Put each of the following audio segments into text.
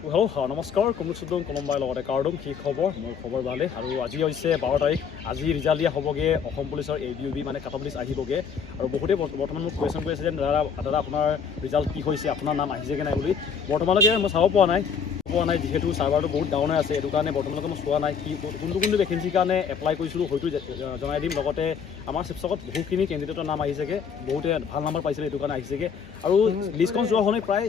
hello' নমস্কাৰ কমলচুদ্দম কলম্বাৰ লগতে কাৰ্ডম কি খবৰ মোৰ খবৰ ভালে আৰু আজি হৈছে 12 তাৰিখ আজি ৰিজাল্ট দিয়া হ'বগৈ অসম পুলিচৰ ABUB মানে কাটঅফ লিষ্ট আহিবগৈ আৰু বহুতে বৰ্তমান মোক কুৱেশ্যন কৰি আছে যে দাদা আপোনাৰ ৰিজাল্ট কি হৈছে আপোনাৰ নাম আহিছেগৈ নাই বুলি বৰ্তমানলৈকে মই চাব পোৱা নাই যিহেতু চাৰ্ভাৰটো বহুত ডাউন হৈ আছে এইটো কাৰণে বৰ্তমানলৈকে মই চোৱা নাই কি কোনটো ভেকেঞ্চিৰ কাৰণে এপ্লাই কৰিছিলোঁ হয়তো জনাই দিম লগতে আমাৰ শিৱসাগৰত বহুখিনি কেণ্ডিডেটৰ নাম আহিছেগৈ বহুতে ভাল নাম্বাৰ পাইছিলে এইটো কাৰণে আহিছেগৈ আৰু লিষ্টখন যোৱা হ'লে প্ৰায়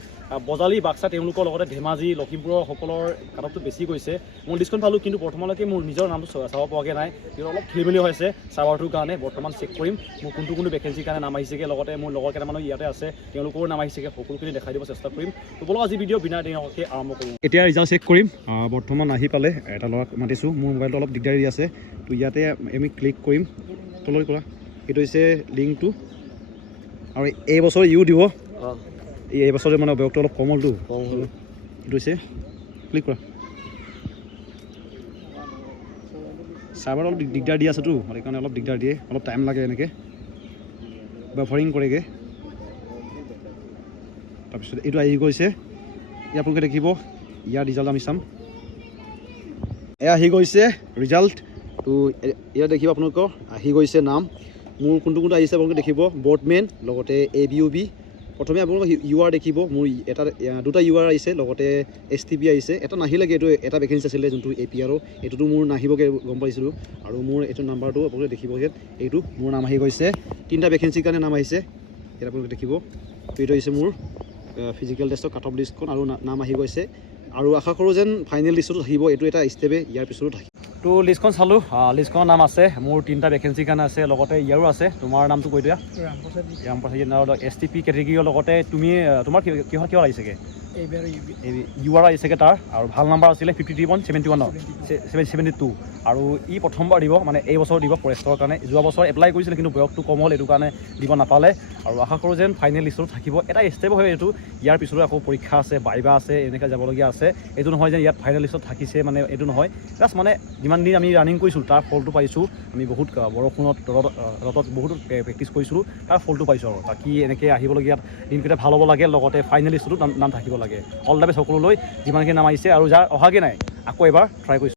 বজালী বাক্সা তেওঁলোকৰ লগতে ধেমাজি লখিমপুৰৰ সকলৰ কাটঅফটো বেছি গৈছে মোৰ লিষ্টখন পালোঁ কিন্তু বৰ্তমানলৈকে মোৰ নিজৰ নামটো চাব পৰাকৈ নাই কিন্তু অলপ খেলিমেলি হৈছে চাৰ্ভাৰটোৰ কাৰণে বৰ্তমান চেক কৰিম মোৰ কোনটো ভেকেঞ্চিৰ কাৰণে নাম আহিছেগৈ লগতে মোৰ লগৰ কেইটামানৰ ইয়াতে আছে তেওঁলোকৰ নাম আহিছেগৈ সকলোখিনি দেখাই দিব চেষ্টা কৰিম তো বলক আজি ভিডিঅ' বিনা দেৰিকৈ আৰম্ভ কৰিম এতিয়া ৰিজাল্ট চেক কৰিম বৰ্তমান আহি পালে এটা ল'ৰাক মাতিছোঁ মোৰ মোবাইলটো অলপ দিগদাৰী আছে তো ইয়াতে আমি ক্লিক কৰিম তললৈ কৰা এইটো হৈছে লিংকটো আৰু এইবছৰ ইউ দিব এই বছৰে মানে বয়সটো অলপ কম হ'লতো এইটো হৈছে ক্লিক কৰা চাৰ্ভাৰ অলপ দিগদাৰ দি আছেতো সেইকাৰণে অলপ দিগদাৰ দিয়ে অলপ টাইম লাগে এনেকৈ বাফাৰিং কৰেগৈ তাৰপিছত এইটো আহি গৈছে ইয়াত আপোনালোকে দেখিব ইয়াৰ ৰিজাল্ট আমি চাম এয়া আহি গৈছে ৰিজাল্ট তো ইয়াত দেখিব আপোনালোকৰ আহি গৈছে নাম মোৰ কোনটো আহিছে আপোনালোকে দেখিব বৰ্ডমেন লগতে ABUB প্ৰথমে আপোনালোকৰ UR দেখিব মোৰ এটা দুটা UR আহিছে লগতে STP আহিছে এটা নাহিলেগৈ এইটো এটা ভেকেঞ্চি আছিলে যোনটো APR এইটোতো মোৰ নাহিবগৈ গম পাইছিলোঁ আৰু মোৰ এইটো নাম্বাৰটো আপোনালোকে দেখিব ইয়াত এইটো মোৰ নাম আহি গৈছে তিনিটা ভেকেঞ্চিৰ কাৰণে নাম আহিছে ইয়াত আপোনালোকে দেখিব এইটো হৈছে মোৰ ফিজিকেল টেষ্টৰ কাটঅফ লিষ্টখন আৰু নাম আহি গৈছে আৰু আশা কৰোঁ যেন ফাইনেল লিষ্টতো থাকিব এইটো এটা ষ্টেপে ইয়াৰ পিছতো থাকিব তো লিষ্টখন চালোঁ লিষ্টখনৰ নাম আছে মোৰ তিনিটা ভেকেঞ্চিৰ কাৰণে আছে লগতে ইয়াৰো আছে তোমাৰ নামটো কৈ দিয়া ৰামপ্ৰসাদ STP কেটেগৰীৰ লগতে তুমি তোমাৰ কিহত আহিছেগৈ UR আহিছেগৈ তাৰ আৰু ভাল নাম্বাৰ আছিলে 53.71 আৰু ই প্ৰথমবাৰ দিব মানে এই বছৰ দিব ফৰেষ্টৰ কাৰণে যোৱা বছৰ এপ্লাই কৰিছিলে কিন্তু বয়সটো কম হ'ল এইটো কাৰণে দিব নাপালে আৰু আশা কৰোঁ যেন ফাইনেল লিষ্টত থাকিব এটা ষ্টেপ হয় এইটো ইয়াৰ পিছতো আকৌ পৰীক্ষা আছে বাইবা আছে এনেকৈ যাবলগীয়া আছে এইটো নহয় যে ইয়াত ফাইনেল লিষ্টত থাকিছে মানে এইটো নহয় জাষ্ট মানে যিমান দিন আমি ৰানিং কৰিছিলোঁ তাৰ ফলটো পাইছোঁ আমি বহুত বৰষুণত ৰ'দত বহুত প্ৰেক্টিছ কৰিছিলোঁ তাৰ ফলটো পাইছোঁ আৰু বাকী এনেকৈ আহিবলগীয়া দিনকেইটা ভাল হ'ব লাগে লগতে ফাইনেল লিষ্টতো নাম থাকিব লাগে অল দ্য বেষ্ট সকলোলৈ যিমানখিনি নাম আহিছে আৰু যাৰ অহাগৈ নাই আকৌ এবাৰ ট্ৰাই কৰিছোঁ